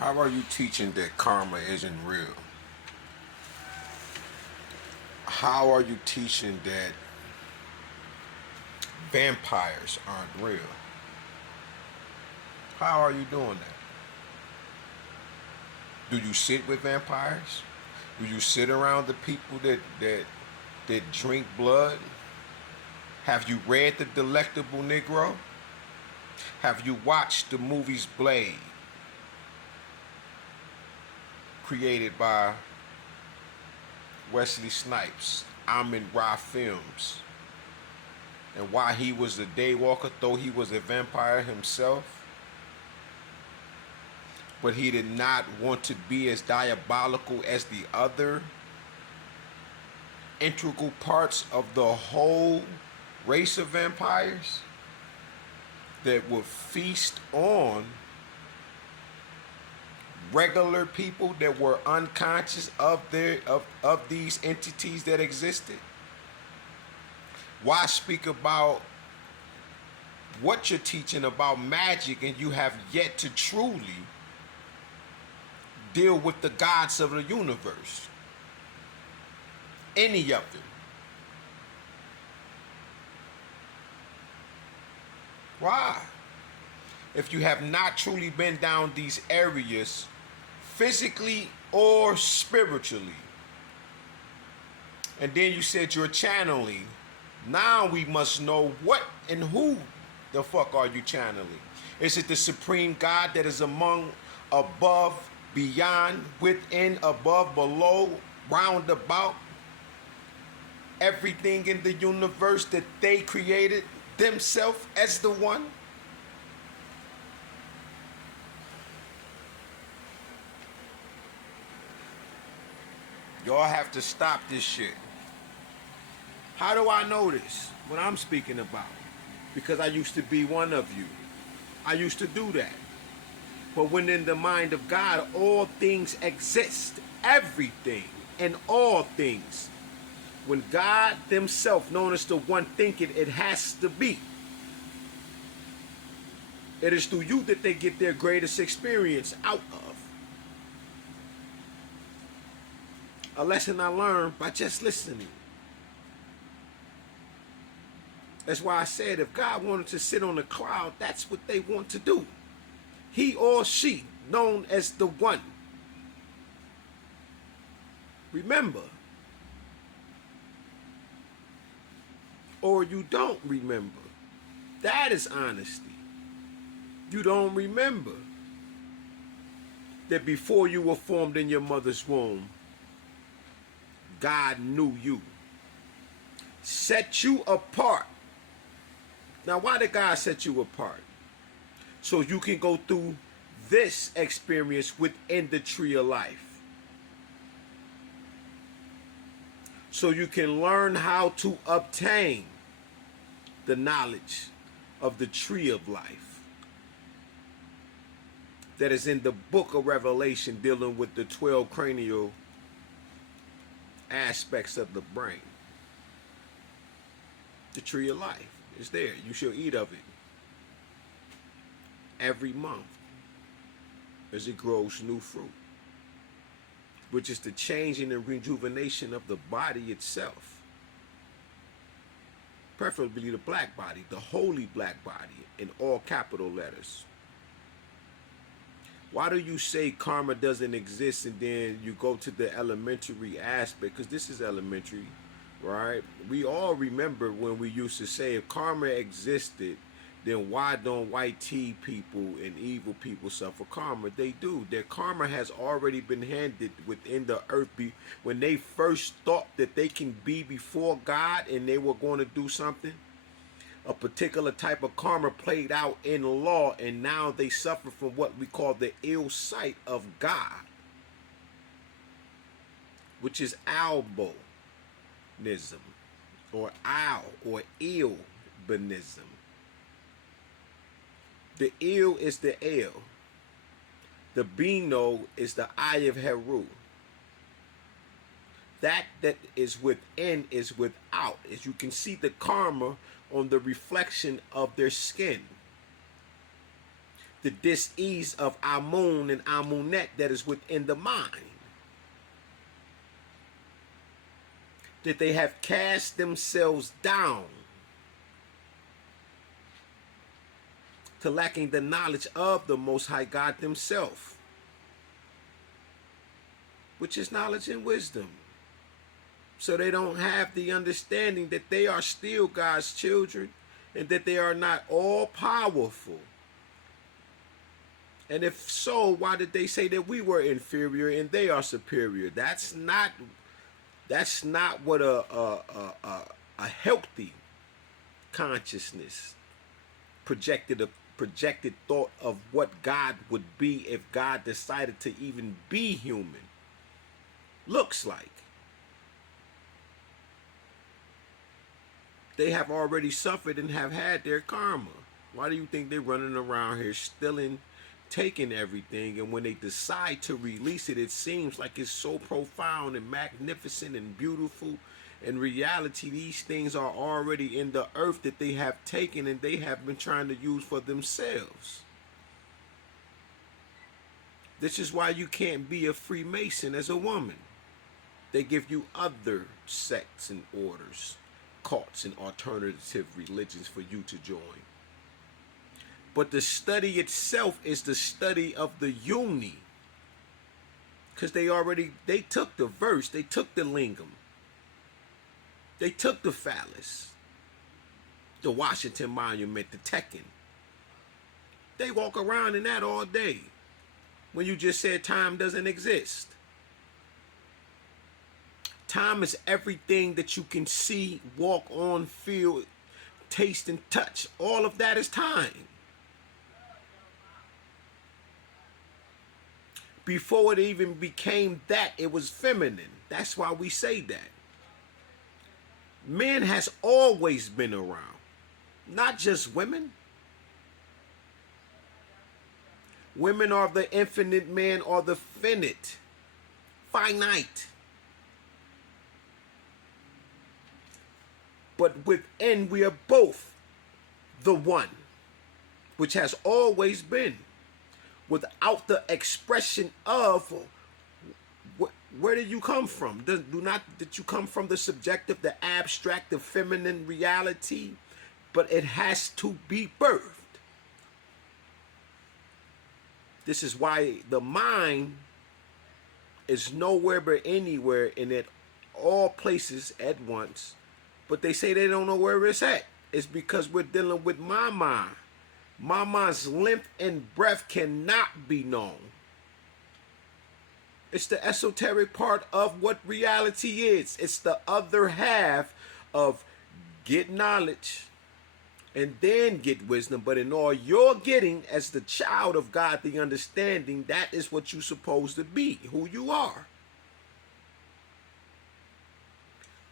How are you teaching that karma isn't real? How are you teaching that vampires aren't real? How are you doing that? Do you sit with vampires? Do you sit around the people that drink blood? Have you read The Delectable Negro? Have you watched the movies Blade, created by Wesley Snipes, Amin Ra Films, and why he was a daywalker, though he was a vampire himself? But he did not want to be as diabolical as the other integral parts of the whole race of vampires that would feast on regular people that were unconscious of these entities that existed. Why speak about what you're teaching about magic and you have yet to truly deal with the gods of the universe? Any of them. Why? If you have not truly been down these areas physically or spiritually, and then you said you're channeling, now we must know what and who the fuck are you channeling? Is it the supreme God that is among, above, beyond, within, above, below, round about everything in the universe that they created themselves as the one? Y'all have to stop this shit. How do I know this? What I'm speaking about? Because I used to be one of you. I used to do that. But when in the mind of God, all things exist. Everything and all things. When God himself, known as the one thinking, it has to be. It is through you that they get their greatest experience out of. A lesson I learned by just listening. That's why I said if God wanted to sit on a cloud, that's what they want to do. He or she, known as the one. Remember. Or you don't remember. That is honesty. You don't remember that before you were formed in your mother's womb, God knew you. Set you apart. Now, why did God set you apart? So you can go through this experience within the tree of life. So you can learn how to obtain the knowledge of the tree of life that is in the book of Revelation, dealing with the 12 cranial aspects of the brain. The tree of life is there. You shall eat of it every month as it grows new fruit, which is the changing and rejuvenation of the body itself. Preferably the black body, the holy black body, in all capital letters. Why do you say karma doesn't exist and then you go to the elementary aspect? Because this is elementary, right? We all remember when we used to say if karma existed, then why don't white tea people and evil people suffer karma? They do. Their karma has already been handed within the earth. When they first thought that they can be before God and they were going to do something, a particular type of karma played out in law, and now they suffer from what we call the ill sight of God, which is albinism, or albinism. The ill is the ill. The bino is the eye of Heru. That is within is without. As you can see the karma on the reflection of their skin. the dis-ease of Amun and Amunet that is within the mind. That they have cast themselves down to lacking the knowledge of the Most High God Himself, which is knowledge and wisdom. So they don't have the understanding that they are still God's children and that they are not all powerful. And if so, why did they say that we were inferior and they are superior? That's not what a healthy consciousness projected thought of what God would be if God decided to even be human looks like. They have already suffered and have had their karma. Why do you think they're running around here stealing, taking everything, and when they decide to release it, it seems like it's so profound and magnificent and beautiful. In reality, these things are already in the earth that they have taken and they have been trying to use for themselves. This is why you can't be a Freemason as a woman. They give you other sects and orders, cults and alternative religions for you to join. But the study itself is the study of the uni. Because they took the verse, they took the lingam, they took the phallus, the Washington Monument, the Tekken. They walk around in that all day when you just said time doesn't exist. Time is everything that you can see, walk on, feel, taste, and touch. All of that is time. Before it even became that, it was feminine. That's why we say that. Men has always been around, not just women. Women are the infinite, men are the finite, finite. But within we are both the one, which has always been. Without the expression of where did you come from? Did you come from the subjective, the abstract, the feminine reality? But it has to be birthed. This is why the mind is nowhere but anywhere and at all places at once. But they say they don't know where it's at. It's because we're dealing with my mind. My mind's length and breadth cannot be known. It's the esoteric part of what reality is. It's the other half of get knowledge and then get wisdom. But in all you're getting as the child of God, the understanding, that is what you're supposed to be, who you are.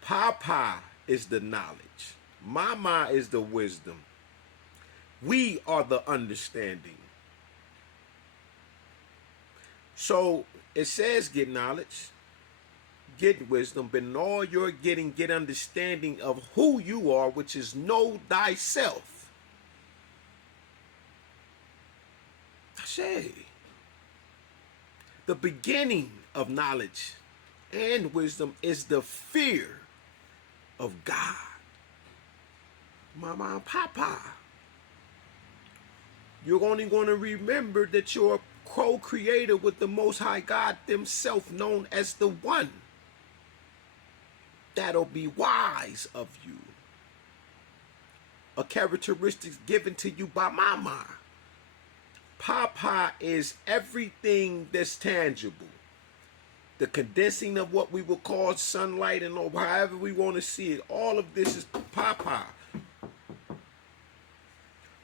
Papa is the knowledge. Mama is the wisdom. We are the understanding. So it says get knowledge, get wisdom, but in all you're getting, get understanding of who you are, which is know thyself. I say, the beginning of knowledge and wisdom is the fear of God. Mama and Papa. You're only going to remember that you're a co-creator with the Most High God Himself, known as the One. That'll be wise of you. A characteristic given to you by Mama. Papa is everything that's tangible. The condensing of what we would call sunlight and however we want to see it. All of this is Papa.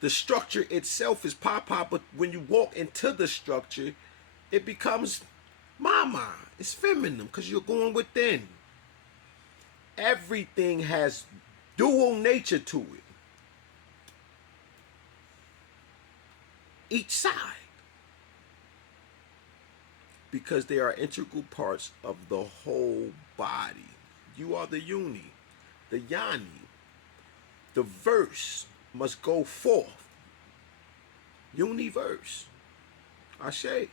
The structure itself is Papa, but when you walk into the structure, it becomes Mama. It's feminine because you're going within. Everything has dual nature to it. Each side. Because they are integral parts of the whole body. You are the uni, the yani. The verse must go forth. Universe. Ashe.